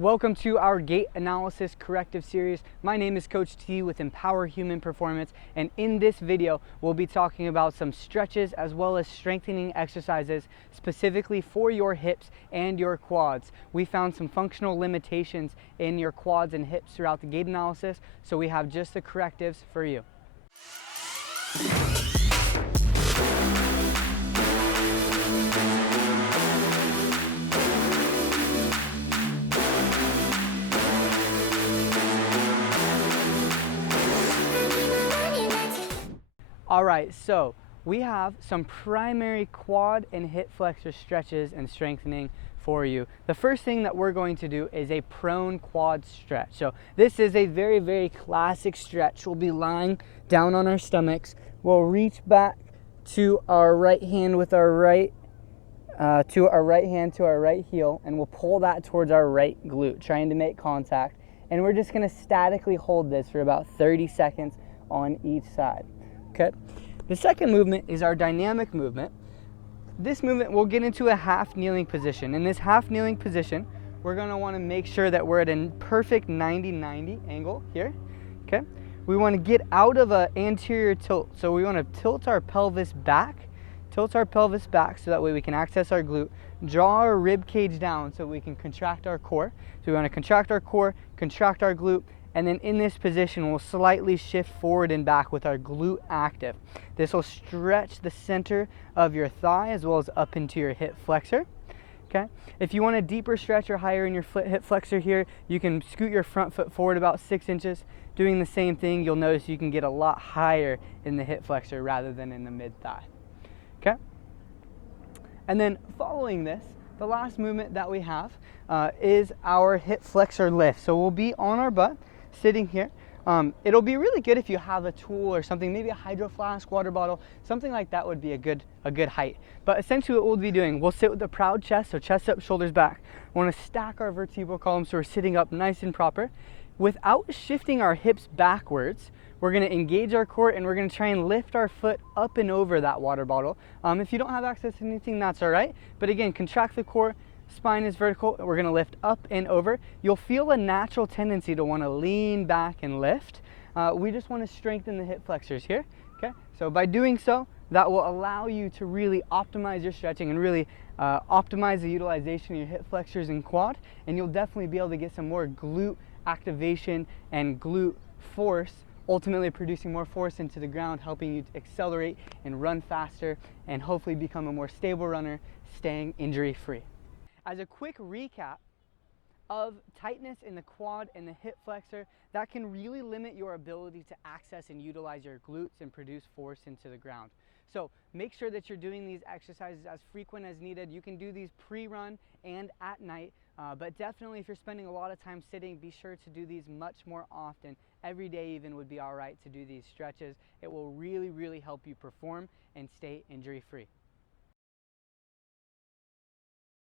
Welcome to our Gait Analysis Corrective series. My name is Coach T with Empower Human Performance, and in this video we'll be talking about some stretches as well as strengthening exercises specifically for your hips and your quads. We found some functional limitations in your quads and hips throughout the Gait analysis, so we have just the correctives for you. All right, so we have some primary quad and hip flexor stretches and strengthening for you. The first thing that we're going to do is a prone quad stretch. So this is a very classic stretch. We'll be lying down on our stomachs. We'll reach back to our right hand with our right to our right heel, and we'll pull that towards our right glute, trying to make contact. And we're just going to statically hold this for about 30 seconds on each side. Okay. The second movement is our dynamic movement. This movement we'll get into a half kneeling position. In this half kneeling position, we're going to want to make sure that we're at a perfect 90-90 angle here. Okay. We want to get out of an anterior tilt. So we want to tilt our pelvis back so that way we can access our glute, draw our rib cage down so we can contract our core. So we want to contract our core, contract our glute, and then in this position we'll slightly shift forward and back with our glute active. This will stretch the center of your thigh as well as up into your hip flexor. Okay. If you want a deeper stretch or higher in your hip flexor here, you can scoot your front foot forward about 6 inches. Doing the same thing, you'll notice you can get a lot higher in the hip flexor rather than in the mid thigh. Okay. And then following this, the last movement that we have is our hip flexor lift. So we'll be on our butt, sitting here. It'll be really good if you have a tool or something, maybe a hydro flask, water bottle, something like that would be a good height. But essentially what we'll be doing, we'll sit with a proud chest, so chest up, shoulders back. We want to stack our vertebral column so we're sitting up nice and proper. Without shifting our hips backwards, we're going to engage our core and we're going to try and lift our foot up and over that water bottle. If you don't have access to anything, that's all right. But again, contract the core, spine is vertical, we're going to lift up and over. You'll feel a natural tendency to want to lean back and lift. We just want to strengthen the hip flexors here. Okay, so by doing so, that will allow you to really optimize your stretching and really optimize the utilization of your hip flexors and quad, and you'll definitely be able to get some more glute activation and glute force, ultimately producing more force into the ground, helping you to accelerate and run faster and hopefully become a more stable runner, staying injury free. As a quick recap of tightness in the quad and the hip flexor, that can really limit your ability to access and utilize your glutes and produce force into the ground. So make sure that you're doing these exercises as frequent as needed. You can do these pre-run and at night, but definitely if you're spending a lot of time sitting, be sure to do these much more often. Every day even would be all right to do these stretches. It will really help you perform and stay injury free.